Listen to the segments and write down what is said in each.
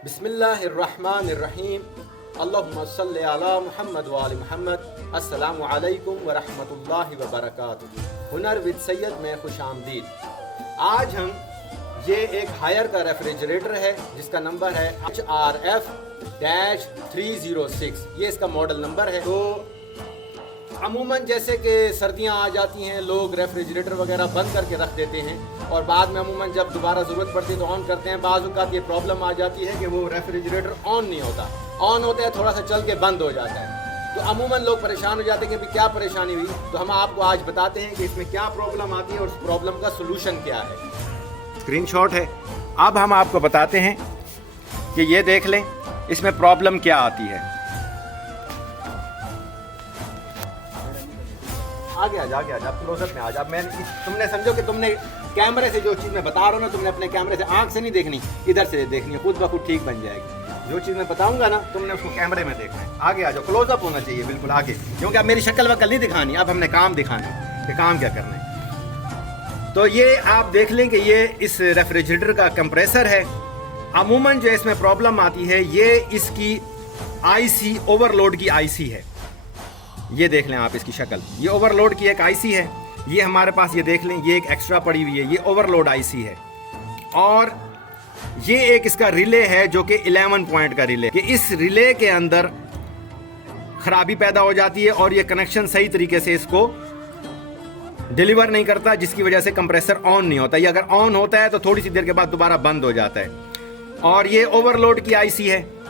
बिस्मिल्लाहिर्रहमानिर्रहीम। अल्लाहुम्मा सल्लि अला मुहम्मद व आलि मुहम्मद। अस्सलामु अलैकुम व रहमतुल्लाहि व बरकातुहू। हुनर विद सैयद में खुश आमदीद। आज हम ये एक हायर का रेफ्रिजरेटर है जिसका नंबर है HRF-306। ये इसका मॉडल नंबर है। तो अमूमन जैसे कि सर्दियां आ जाती हैं, लोग रेफ्रिजरेटर वगैरह बंद करके रख देते हैं और बाद में अमूमन जब दोबारा ज़रूरत पड़ती है तो ऑन करते हैं। बाज़ औक़ात ये प्रॉब्लम आ जाती है कि वो रेफ्रिजरेटर ऑन नहीं होता, ऑन होता है थोड़ा सा चल के बंद हो जाता है। तो अमूमन लोग परेशान हो जाते हैं कि भाई क्या परेशानी हुई। तो हम आपको आज बताते हैं कि इसमें क्या प्रॉब्लम आती है और उस प्रॉब्लम का सोल्यूशन क्या है। स्क्रीनशॉट है। अब हम आपको बताते हैं कि ये देख लें इसमें प्रॉब्लम क्या आती है। आगे आ जा क्लोजअप में आ जा। तुमने समझो कि तुमने कैमरे से जो चीज़ मैं बता रहा हूँ ना, तुमने अपने कैमरे से आंख से नहीं देखनी, इधर से देखनी है, खुद ब खुद ठीक बन जाएगी। जो चीज़ मैं बताऊंगा ना तुमने उसको कैमरे में देखना है। आगे आ जाओ, क्लोजअप होना चाहिए बिल्कुल आगे, क्योंकि अब मेरी शक्ल वक्ल नहीं दिखानी, अब हमने काम दिखाना है कि काम क्या करना है। तो ये आप देख लें कि ये इस रेफ्रिजरेटर का कंप्रेसर है। अमूमन जो इसमें प्रॉब्लम आती है ये इसकी आईसी, ओवरलोड की आईसी है। ये देख लें आप इसकी शक्ल, ये ओवरलोड की एक आईसी है। ये हमारे पास ये देख लें, ये एक एक्स्ट्रा पड़ी हुई है, ये ओवरलोड आईसी है। और ये एक इसका रिले है जो कि 11 पॉइंट का रिले, कि इस रिले के अंदर खराबी पैदा हो जाती है और ये कनेक्शन सही तरीके से इसको डिलीवर नहीं करता, जिसकी वजह से कंप्रेसर ऑन नहीं होता। ये अगर ऑन होता है तो थोड़ी सी देर के बाद दोबारा बंद हो जाता है। और ये ओवरलोड की आईसी है।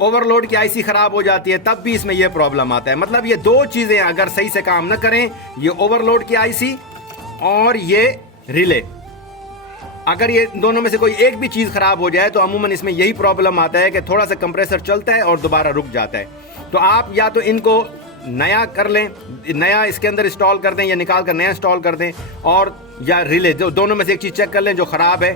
ओवरलोड की आईसी खराब हो जाती है तब भी इसमें यह प्रॉब्लम आता है। मतलब ये दो चीजें अगर सही से काम न करें, ये ओवरलोड की आईसी और ये रिले, अगर ये दोनों में से कोई एक भी चीज खराब हो जाए तो अमूमन इसमें यही प्रॉब्लम आता है कि थोड़ा सा कंप्रेसर चलता है और दोबारा रुक जाता है। तो आप या तो इनको नया कर लें, नया इसके अंदर इंस्टॉल कर दें, या निकाल कर नया इंस्टॉल कर दें, और या रिले, जो दोनों में से एक चीज चेक कर लें जो खराब है।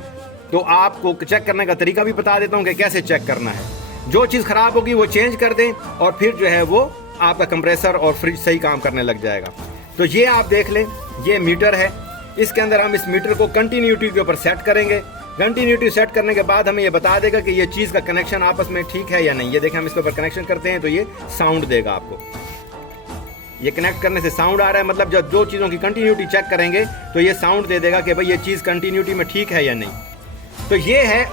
तो आपको चेक करने का तरीका भी बता देता हूं कि कैसे चेक करना है। जो चीज़ खराब होगी वो चेंज कर दें और फिर जो है वो आपका कंप्रेसर और फ्रिज सही काम करने लग जाएगा। तो ये आप देख लें, ये मीटर है। इसके अंदर हम इस मीटर को कंटिन्यूटी के ऊपर सेट करेंगे। कंटिन्यूटी सेट करने के बाद हमें ये बता देगा कि ये चीज़ का कनेक्शन आपस में ठीक है या नहीं। ये देखें, हम इसके ऊपर कनेक्शन करते हैं तो ये साउंड देगा आपको। ये कनेक्ट करने से साउंड आ रहा है, मतलब जब दो चीज़ों की कंटिन्यूटी चेक करेंगे तो ये साउंड दे देगा कि भाई ये चीज़ कंटिन्यूटी में ठीक है या नहीं। तो ये है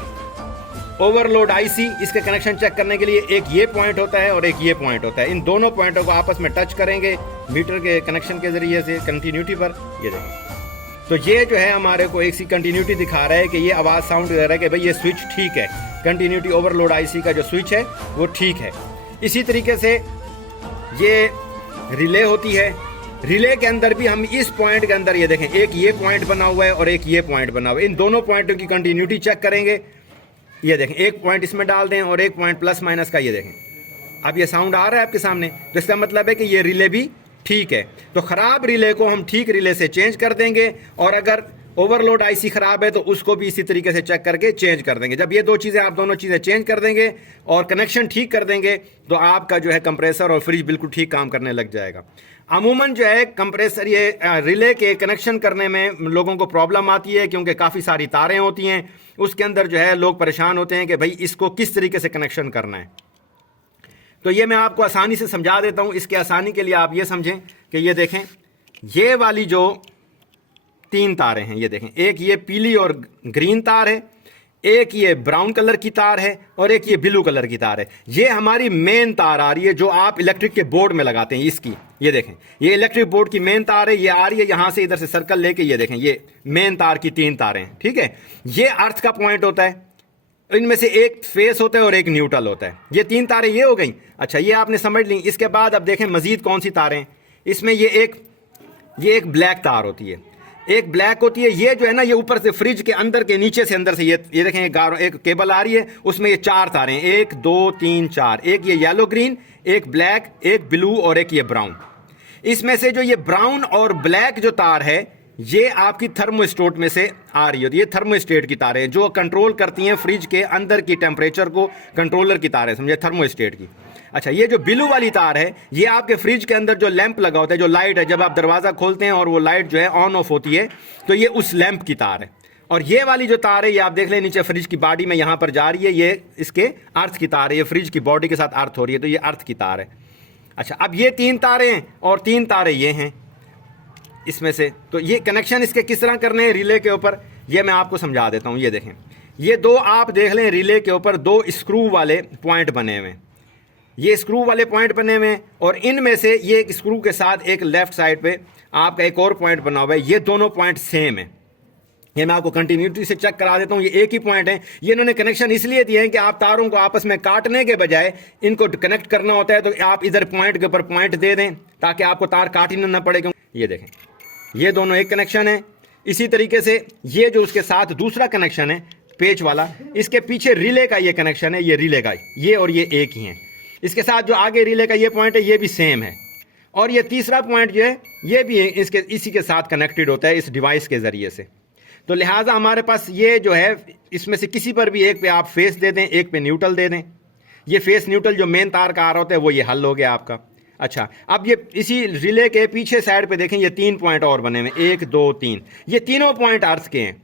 ओवरलोड आईसी। इसके कनेक्शन चेक करने के लिए एक ये पॉइंट होता है और एक ये पॉइंट होता है। इन दोनों पॉइंटों को आपस में टच करेंगे मीटर के कनेक्शन के जरिए से कंटिन्यूटी पर। ये देखें, तो ये जो है हमारे को एक सी कंटिन्यूटी दिखा रहा है कि ये आवाज़ साउंड दे रहा है कि भाई ये स्विच ठीक है, कंटिन्यूटी ओवरलोड आईसी का जो स्विच है वो ठीक है। इसी तरीके से ये रिले होती है। रिले के अंदर भी हम इस पॉइंट के अंदर ये देखें, एक ये पॉइंट बना हुआ है और एक ये पॉइंट बना हुआ है। इन दोनों पॉइंटों की कंटिन्यूटी चेक करेंगे। ये देखें, एक पॉइंट इसमें डाल दें और एक पॉइंट प्लस माइनस का। ये देखें, अब ये साउंड आ रहा है आपके सामने, तो इसका मतलब है कि ये रिले भी ठीक है। तो ख़राब रिले को हम ठीक रिले से चेंज कर देंगे, और अगर ओवरलोड आईसी ख़राब है तो उसको भी इसी तरीके से चेक करके चेंज कर देंगे। जब ये दो चीज़ें, आप दोनों चीज़ें चेंज कर देंगे और कनेक्शन ठीक कर देंगे तो आपका जो है कंप्रेसर और फ्रिज बिल्कुल ठीक काम करने लग जाएगा। अमूमन जो है कंप्रेसर, ये रिले के कनेक्शन करने में लोगों को प्रॉब्लम आती है क्योंकि काफ़ी सारी तारें होती हैं। उसके अंदर जो है लोग परेशान होते हैं कि भाई इसको किस तरीके से कनेक्शन करना है। तो ये मैं आपको आसानी से समझा देता हूँ। इसके आसानी के लिए आप ये समझें कि ये देखें, ये वाली जो 3 तारें हैं, ये देखें, एक ये पीली और ग्रीन तार है, एक ये ब्राउन कलर की तार है और एक ये ब्लू कलर की तार है। ये हमारी मेन तार आ रही है जो आप इलेक्ट्रिक के बोर्ड में लगाते हैं। इसकी ये देखें, ये इलेक्ट्रिक बोर्ड की मेन तार है। ये आ रही है यहाँ से, इधर से सर्कल लेके, ये देखें, ये मेन तार की 3 तारें हैं, ठीक है। ये अर्थ का पॉइंट होता है, इनमें से एक फेस होता है और एक न्यूट्रल होता है। ये 3 तारें ये हो गई। अच्छा, ये आपने समझ ली। इसके बाद अब देखें मजीद कौन सी तारें। इसमें ये एक ब्लैक तार होती है, एक ब्लैक होती है। ये जो है ना, ये ऊपर से फ्रिज के अंदर के नीचे से अंदर से ये देखें, एक केबल आ रही है, उसमें ये 4 तारें, 1 2 3 4। एक ये येलो ग्रीन, एक ब्लैक, एक ब्लू और एक ये ब्राउन। इसमें से जो ये ब्राउन और ब्लैक जो तार है ये आपकी थर्मोस्टेट में से आ रही होती है। ये थर्मोस्टेट की तारें हैं जो कंट्रोल करती हैं फ्रिज के अंदर की टेम्परेचर को। कंट्रोलर की तारें समझे, थर्मोस्टेट की। अच्छा, ये जो ब्लू वाली तार है ये आपके फ्रिज के अंदर जो लैंप लगा होता है, जो लाइट है, जब आप दरवाज़ा खोलते हैं और वो लाइट जो है ऑन ऑफ होती है, तो ये उस लैंप की तार है। और ये वाली जो तार है ये आप देख लें नीचे फ्रिज की बॉडी में यहाँ पर जा रही है, ये इसके अर्थ की तार है, ये फ्रिज की बॉडी के साथ अर्थ हो रही है, तो ये अर्थ की तार है। अच्छा, अब ये 3 तारें हैं और 3 तारें ये हैं इसमें से, तो ये कनेक्शन इसके किस तरह करने हैं रिले के ऊपर, ये मैं आपको समझा देता हूँ। ये देखें, ये 2 आप देख लें रिले के ऊपर 2 स्क्रू वाले पॉइंट बने हुए हैं, ये स्क्रू वाले पॉइंट बने हुए हैं, और इनमें से ये एक स्क्रू के साथ एक लेफ्ट साइड पे आपका एक और पॉइंट बना हुआ है। ये दोनों पॉइंट सेम है, ये मैं आपको कंटिन्यूटी से चेक करा देता हूँ, ये एक ही पॉइंट है। ये इन्होंने कनेक्शन इसलिए दिए हैं कि आप तारों को आपस में काटने के बजाय इनको कनेक्ट करना होता है, तो आप इधर पॉइंट के ऊपर पॉइंट दे दें ताकि आपको तार काटना ना पड़े। ये देखें, ये दोनों एक कनेक्शन है। इसी तरीके से ये जो उसके साथ दूसरा कनेक्शन है पेच वाला, इसके पीछे रिले का ये कनेक्शन है, ये रिले का, ये और ये एक ही है। इसके साथ जो आगे रिले का ये पॉइंट है ये भी सेम है, और ये तीसरा पॉइंट जो है ये भी इसके इसी के साथ कनेक्टेड होता है इस डिवाइस के ज़रिए से। तो लिहाजा हमारे पास ये जो है, इसमें से किसी पर भी एक पे आप फेस दे दें, एक पे न्यूट्रल दे दें। ये फेस न्यूट्रल जो मेन तार का आ रहा होता है वो ये हल हो गया आपका। अच्छा, अब ये इसी रिले के पीछे साइड पे देखें, ये 3 पॉइंट और बने हुए, 1 2 3, ये तीनों पॉइंट अर्थ के हैं।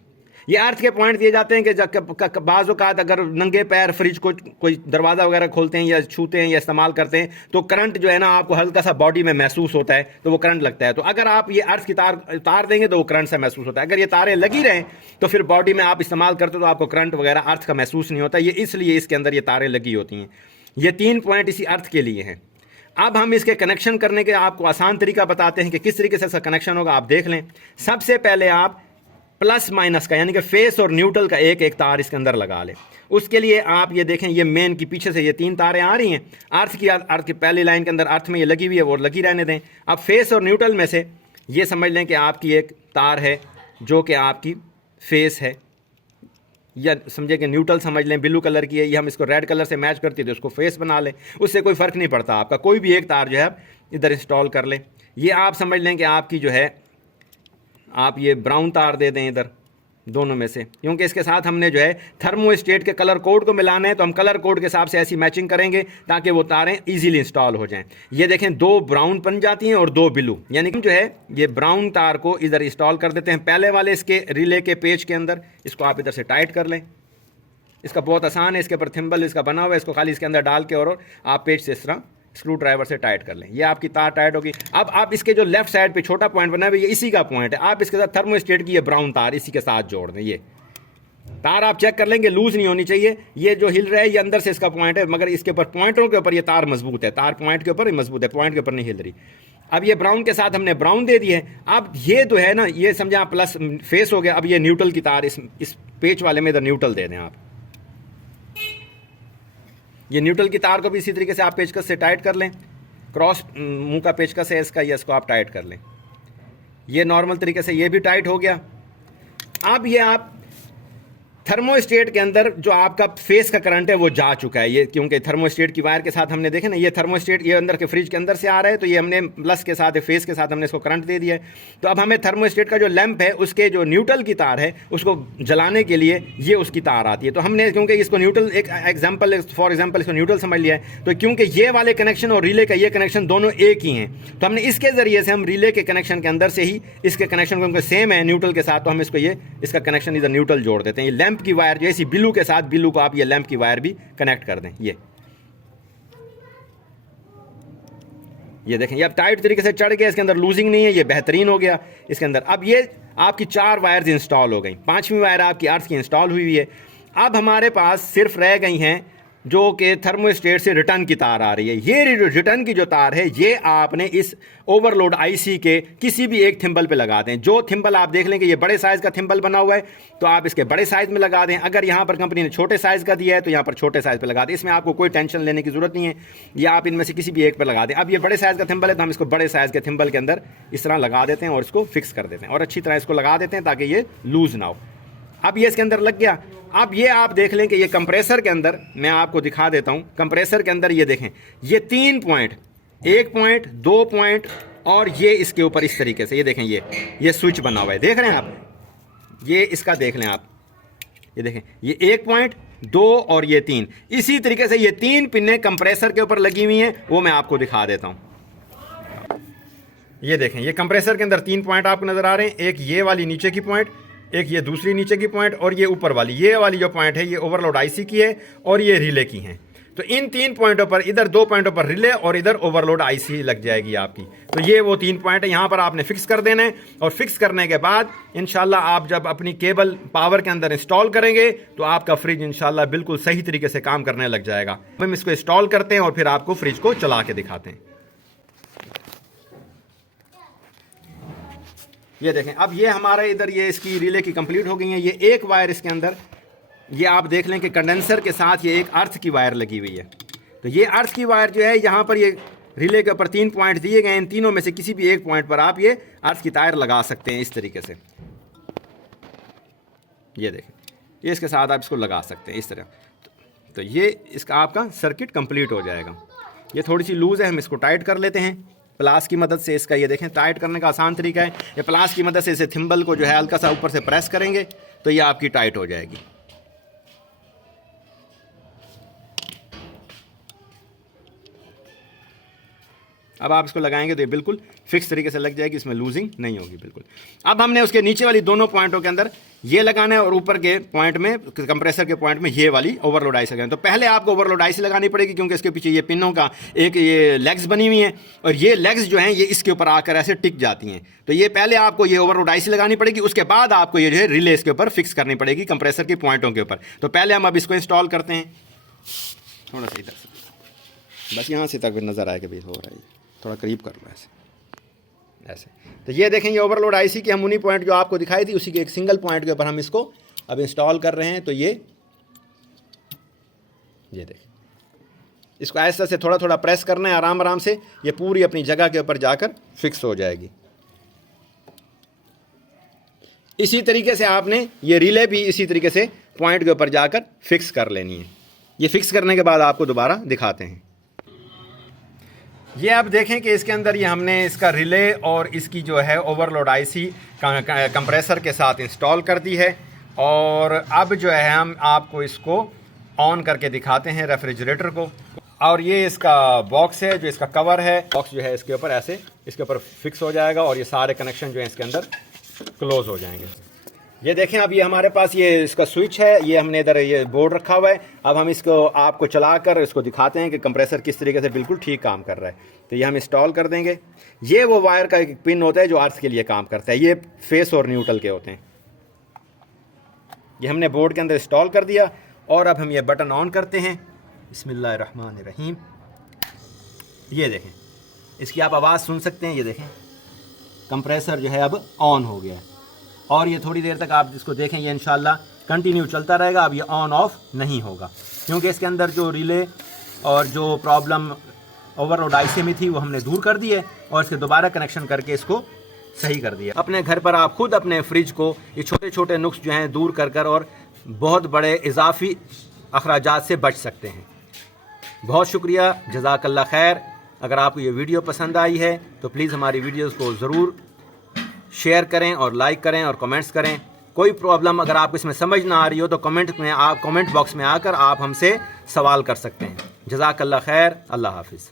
ये अर्थ के पॉइंट दिए जाते हैं कि बाज़ औक़ात अगर नंगे पैर फ्रिज को कोई दरवाज़ा वगैरह खोलते हैं या छूते हैं या इस्तेमाल करते हैं तो करंट जो है ना आपको हल्का सा बॉडी में महसूस होता है, तो वो करंट लगता है। तो अगर आप ये अर्थ की तार देंगे तो वो करंट से महसूस होता है। अगर ये तारें लगी रहें तो फिर बॉडी में आप इस्तेमाल करते हो तो आपको करंट वगैरह अर्थ का महसूस नहीं होता। ये इसलिए इसके अंदर ये तारें लगी होती हैं। ये 3 पॉइंट इसी अर्थ के लिए हैं। अब हम इसके कनेक्शन करने के आपको आसान तरीका बताते हैं कि किस तरीके से इसका कनेक्शन होगा। आप देख लें, सबसे पहले आप प्लस माइनस का यानी कि फेस और न्यूट्रल का एक एक तार इसके अंदर लगा लें। उसके लिए आप ये देखें, ये मेन की पीछे से ये 3 तारें आ रही हैं, अर्थ की पहली लाइन के अंदर अर्थ में ये लगी हुई है, वो लगी रहने दें। अब फेस और न्यूट्रल में से ये समझ लें कि आपकी एक तार है जो कि आपकी फेस है, या समझे कि न्यूट्रल समझ लें, ब्लू कलर की है, ये हम इसको रेड कलर से मैच करती है तो उसको फेस बना लें, उससे कोई फ़र्क नहीं पड़ता। आपका कोई भी एक तार जो है आप इधर इंस्टॉल कर लें। ये आप समझ लें कि आपकी जो है, आप ये ब्राउन तार दे दें इधर दोनों में से, क्योंकि इसके साथ हमने जो है थर्मोस्टेट के कलर कोड को मिलाना है, तो हम कलर कोड के हिसाब से ऐसी मैचिंग करेंगे ताकि वो तारें इजीली इंस्टॉल हो जाएं। ये देखें, 2 ब्राउन बन जाती हैं और 2 ब्लू, यानी कि जो है ये ब्राउन तार को इधर इंस्टॉल कर देते हैं पहले वाले इसके रिले के पेज के अंदर। इसको आप इधर से टाइट कर लें, इसका बहुत आसान है, इसके ऊपर थिम्बल इसका बना हुआ है, इसको खाली इसके अंदर डाल के और आप पेज से इस तरह स्क्रू ड्राइवर से टाइट कर लें। ये आपकी तार टाइट होगी। अब आप इसके जो लेफ्ट साइड पे छोटा पॉइंट बना है ये इसी का पॉइंट है, आप इसके साथ थर्मोस्टेट की ये ब्राउन तार इसी के साथ जोड़ दें। ये तार आप चेक कर लेंगे, लूज नहीं होनी चाहिए। ये जो हिल रहा है ये अंदर से इसका पॉइंट है, मगर इसके ऊपर पॉइंटों के ऊपर ये तार मजबूत है, तार पॉइंट के ऊपर ही मजबूत है, पॉइंट के ऊपर नहीं हिल रही। अब ये ब्राउन के साथ हमने ब्राउन दे दिए। अब ये जो है ना, ये समझे आप प्लस फेस हो गया। अब ये न्यूट्रल की तार इस पेच वाले में इधर न्यूट्रल दे दें आप। ये न्यूट्रल की तार को भी इसी तरीके से आप पेचकस से टाइट कर लें, क्रॉस मुंह का पेचकस है इसका, ये इसको आप टाइट कर लें। ये नॉर्मल तरीके से ये भी टाइट हो गया। अब ये आप थर्मोस्टेट के अंदर जो आपका फेस का करंट है वो जा चुका है, ये क्योंकि थर्मोस्टेट की वायर के साथ हमने देखे ना, ये थर्मोस्टेट ये अंदर के फ्रिज के अंदर से आ रहा है, तो ये हमने प्लस के साथ फेस के साथ हमने इसको करंट दे दिया है। तो अब हमें थर्मोस्टेट का जो लैंप है उसके जो न्यूट्रल की तार है उसको जलाने के लिए ये उसकी तार आती है। तो हमने क्योंकि इसको न्यूट्रल एक एग्जाम्पल फॉर एग्जाम्पल इसको न्यूट्रल समझ लिया है, तो क्योंकि ये वाले कनेक्शन और रिले का ये कनेक्शन दोनों एक ही हैं, तो हमने इसके ज़रिए से हम रिले के कनेक्शन के अंदर से ही इसके कनेक्शन को सेम है न्यूट्रल के साथ, तो हम इसको ये इसका कनेक्शन इधर न्यूट्रल जोड़ देते हैं। ये लैंप की वायर जो है ब्लू के साथ, ब्लू को आप ये लैंप की वायर भी कनेक्ट कर दें। ये देखें, ये अब टाइट तरीके से चढ़ गया, इसके अंदर लूजिंग नहीं है, ये बेहतरीन हो गया इसके अंदर। अब ये आपकी 4 वायर्स इंस्टॉल हो गई, 5वीं वायर आपकी अर्थ की इंस्टॉल हुई है। अब हमारे पास सिर्फ रह गई हैं जो कि थर्मोस्टेट से रिटर्न की तार आ रही है। ये रिटर्न की जो तार है ये आपने इस ओवरलोड आईसी के किसी भी एक थिम्बल पे लगा दें। जो थिम्बल आप देख लें कि ये बड़े साइज़ का थिम्बल बना हुआ है, तो आप इसके बड़े साइज़ में लगा दें। अगर यहाँ पर कंपनी ने छोटे साइज़ का दिया है तो यहाँ पर छोटे साइज़ पे लगा दें, इसमें आपको कोई टेंशन लेने की ज़रूरत नहीं है, या आप इनमें से किसी भी एक पर लगा दें। अब ये बड़े साइज़ का थिम्बल है तो हम इसको बड़े साइज़ के थिम्बल के अंदर इस तरह लगा देते हैं और इसको फिक्स कर देते हैं और अच्छी तरह इसको लगा देते हैं ताकि ये लूज़ ना हो। अब ये इसके अंदर लग गया। अब ये आप देख लें कि ये कंप्रेसर के अंदर, मैं आपको दिखा देता हूं, कंप्रेसर के अंदर ये देखें, ये 3 पॉइंट, 1 पॉइंट, 2 पॉइंट और ये इसके ऊपर इस तरीके से, ये देखें, ये स्विच बना हुआ है, देख रहे हैं आप, ये इसका देख लें आप, ये देखें, ये 1 पॉइंट, 2 और ये 3, इसी तरीके से ये 3 पिनें कंप्रेसर के ऊपर लगी हुई हैं, वो मैं आपको दिखा देता हूं। ये देखें, ये कंप्रेसर के अंदर 3 पॉइंट आपको नजर आ रहे हैं, एक ये वाली नीचे की पॉइंट, एक ये दूसरी नीचे की पॉइंट और ये ऊपर वाली, ये वाली जो पॉइंट है ये ओवरलोड आईसी की है और ये रिले की हैं। तो इन 3 पॉइंटों पर, इधर 2 पॉइंटों पर रिले और इधर ओवरलोड आईसी लग जाएगी आपकी। तो ये वो 3 पॉइंट है, यहाँ पर आपने फिक्स कर देना है। और फिक्स करने के बाद इंशाल्लाह आप जब अपनी केबल पावर के अंदर इंस्टॉल करेंगे तो आपका फ्रिज इंशाल्लाह बिल्कुल सही तरीके से काम करने लग जाएगा। हम इसको इंस्टॉल करते हैं और फिर आपको फ्रिज को चला के दिखाते हैं। ये देखें, अब ये हमारे इधर ये इसकी रिले की कंप्लीट हो गई है। ये एक वायर इसके अंदर, ये आप देख लें कि कंडेंसर के साथ ये एक अर्थ की वायर लगी हुई है। तो ये अर्थ की वायर जो है, यहाँ पर ये रिले के ऊपर 3 पॉइंट दिए गए हैं। इन तीनों में से किसी भी एक पॉइंट पर आप ये अर्थ की तार लगा सकते हैं इस तरीके से। ये देखें, ये इसके साथ आप इसको लगा सकते हैं इस तरह। तो ये इसका आपका सर्किट कंप्लीट हो जाएगा। ये थोड़ी सी लूज़ है, हम इसको टाइट कर लेते हैं प्लास की मदद से। इसका ये देखें, टाइट करने का आसान तरीका है। ये प्लास की मदद से इसे थिम्बल को जो है हल्का सा ऊपर से प्रेस करेंगे तो ये आपकी टाइट हो जाएगी। अब आप इसको लगाएंगे तो ये बिल्कुल फिक्स तरीके से लग जाएगी, इसमें लूजिंग नहीं होगी बिल्कुल। अब हमने उसके नीचे वाली दोनों पॉइंटों के अंदर ये लगाना है और ऊपर के पॉइंट में, कंप्रेसर के पॉइंट में ये वाली ओवरलोड आईसी लगानी। तो पहले आपको ओवरलोड आईसी लगानी पड़ेगी क्योंकि इसके पीछे ये पिनों का एक ये लेग्स बनी हुई हैं और ये लेग्स जो हैं ये इसके ऊपर आकर ऐसे टिक जाती हैं। तो ये पहले आपको ये ओवरलोड आईसी लगानी पड़ेगी, उसके बाद आपको ये जो है रिले इसके ऊपर फिक्स करनी पड़ेगी कंप्रेसर के पॉइंटों के ऊपर। तो पहले हम अब इसको इंस्टॉल करते हैं। थोड़ा सा इधर से, बस यहाँ से तक नज़र आए कि भाई हो रहा है, थोड़ा करीब कर लो ऐसे। तो ये देखें, ये ओवरलोड आईसी की हम उन्हीं पॉइंट जो आपको दिखाई थी उसी के एक सिंगल पॉइंट के ऊपर हम इसको अब इंस्टॉल कर रहे हैं। तो ये देखें, इसको ऐसे से थोड़ा थोड़ा प्रेस करना है आराम आराम से, ये पूरी अपनी जगह के ऊपर जाकर फिक्स हो जाएगी। इसी तरीके से आपने ये रिले भी इसी तरीके से पॉइंट के ऊपर जाकर फिक्स कर लेनी है। ये फिक्स करने के बाद आपको दोबारा दिखाते हैं। ये आप देखें कि इसके अंदर ये हमने इसका रिले और इसकी जो है ओवरलोड आईसी कंप्रेसर के साथ इंस्टॉल कर दी है। और अब जो है हम आपको इसको ऑन करके दिखाते हैं रेफ्रिजरेटर को। और ये इसका बॉक्स है, जो इसका कवर है, बॉक्स जो है इसके ऊपर ऐसे इसके ऊपर फिक्स हो जाएगा और ये सारे कनेक्शन जो है इसके अंदर क्लोज हो जाएंगे। ये देखें, अब ये हमारे पास ये इसका स्विच है, ये हमने इधर ये बोर्ड रखा हुआ है। अब हम इसको आपको चलाकर इसको दिखाते हैं कि कंप्रेसर किस तरीके से बिल्कुल ठीक काम कर रहा है। तो ये हम इंस्टॉल कर देंगे। ये वो वायर का एक पिन होता है जो अर्थ के लिए काम करता है, ये फेस और न्यूट्रल के होते हैं। ये हमने बोर्ड के अंदर इंस्टॉल कर दिया और अब हम ये बटन ऑन करते हैं। बिस्मिल्लाहिर्रहमानिर्रहीम। ये देखें, इसकी आप आवाज़ सुन सकते हैं। ये देखें, कंप्रेसर जो है अब ऑन हो गया है और ये थोड़ी देर तक आप इसको देखें, ये इंशाल्लाह कंटिन्यू चलता रहेगा। अब ये ऑन ऑफ नहीं होगा क्योंकि इसके अंदर जो रिले और जो प्रॉब्लम ओवरलोड आईसी में थी वो हमने दूर कर दी है और इसके दोबारा कनेक्शन करके इसको सही कर दिया। अपने घर पर आप खुद अपने फ्रिज को ये छोटे छोटे नुक्स जो हैं दूर कर और बहुत बड़े इजाफी अखराजात से बच सकते हैं। बहुत शुक्रिया, जज़ाकल्लाह खैर। अगर आपको ये वीडियो पसंद आई है तो प्लीज़ हमारी वीडियोज़ को ज़रूर शेयर करें और लाइक करें और कमेंट्स करें। कोई प्रॉब्लम अगर आपको इसमें समझ ना आ रही हो तो कमेंट बॉक्स में आकर आप हमसे सवाल कर सकते हैं। जज़ाकल्लाह खैर। अल्लाह हाफिज़।